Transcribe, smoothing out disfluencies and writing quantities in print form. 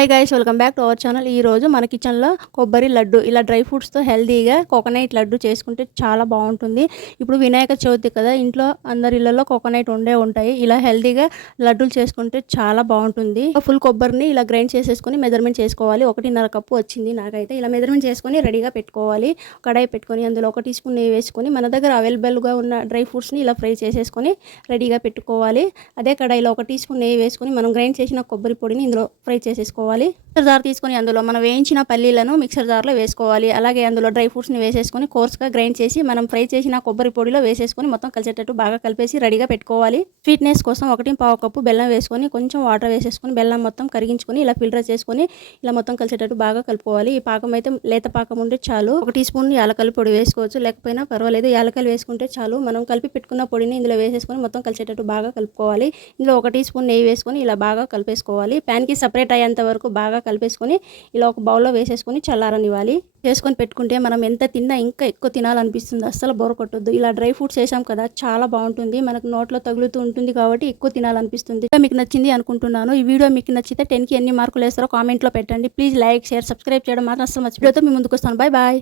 Hi guys, welcome back to our channel. ఈరోజు మన కిచెన్లో కొబ్బరి లడ్డు ఇలా డ్రై ఫ్రూట్స్తో హెల్తీగా కోకోనట్ లడ్డు చేసుకుంటే చాలా బాగుంటుంది. ఇప్పుడు వినాయక చవితి కదా, ఇంట్లో అందరి ఇళ్లలో కోకోనట్ ఉంటాయి. ఇలా హెల్తీగా లడ్డూలు చేసుకుంటే చాలా బాగుంటుంది. ఫుల్ కొబ్బరిని ఇలా గ్రైండ్ చేసేసుకొని మెజర్మెంట్ చేసుకోవాలి. 1.5 కప్పు వచ్చింది నాకైతే. ఇలా మెజర్మెంట్ చేసుకొని రెడీగా పెట్టుకోవాలి. కడాయి పెట్టుకొని అందులో 1 టీ స్పూన్ నెయ్యి వేసుకొని మన దగ్గర అవైలబుల్గా ఉన్న డ్రై ఫ్రూట్స్ని ఇలా ఫ్రై చేసేసుకొని రెడీగా పెట్టుకోవాలి. అదే కడాయిలో 1 టీ స్పూన్ నెయ్యి వేసుకొని మనం గ్రైండ్ చేసిన కొబ్బరి పొడిని ఇందులో ఫ్రై చేసేసుకోవాలి. మిక్సర్ జార్ తీసుకొని అందులో మనం వేయించిన పల్లీలను మిక్సర్ జార్లో వేసుకోవాలి. అలాగే అందులో డ్రై ఫ్రూట్స్ని వేసేసుకొని కోర్స్గా గ్రైండ్ చేసి మనం ఫ్రై చేసిన కొబ్బరి పొడిలో వేసేసుకొని మొత్తం కలిసేటట్టు బాగా కలిపేసి రెడీగా పెట్టుకోవాలి. స్వీట్నెస్ కోసం 1.5 కప్పు బెల్లం వేసుకొని కొంచెం వాటర్ వేసేసుకొని బెల్లం మొత్తం కరిగించుకొని ఇలా ఫిల్టర్ చేసుకొని ఇలా మొత్తం కలిసేటట్టు బాగా కలుపుకోవాలి. ఈ పాకం అయితే లేత పాకం ఉంటే చాలు. 1 టీ స్పూన్ యాలకల పొడి వేసుకోవచ్చు, లేకపోయినా పర్వాలేదు. యాలకలు వేసుకుంటే చాలు. మనం కలిపి పెట్టుకున్న పొడిని ఇందులో వేసేసుకొని మొత్తం కలిసేటట్టు బాగా కలుపుకోవాలి. ఇందులో 1 టీ స్పూన్ నెయ్యి వేసుకొని ఇలా బాగా కలిపేసుకోవాలి. ప్యాన్కి సపరేట్ అయ్యేంత వరకు బాగా కలిపేసుకొని ఇలా ఒక బౌల్లో వేసేసుకొని చల్లారనివ్వాలి. చేసుకొని పెట్టుకుంటే మనం ఎంత తిన్నా ఇంకా ఎక్కువ తినాలనిపిస్తుంది. అస్సలు బోర్ కొట్టొద్దు. ఇలా డ్రై ఫ్రూట్స్ వేసాం కదా, చాలా బాగుంటుంది. మనకు నోట్లో తగులుతూ ఉంటుంది కాబట్టి ఎక్కువ తినాలనిపిస్తుంది. మీకు నచ్చింది అనుకుంటున్నాను. ఈ వీడియో మీకు నచ్చితే 10కి ఎన్ని మార్కులు వేస్తారో కామెంట్లో పెట్టండి. ప్లీజ్ లైక్, షేర్, సబ్స్క్రైబ్ చేయడం మాత్రం అస్సలు మర్చిపోతే మీ ముందుకు వస్తాను. Bye bye.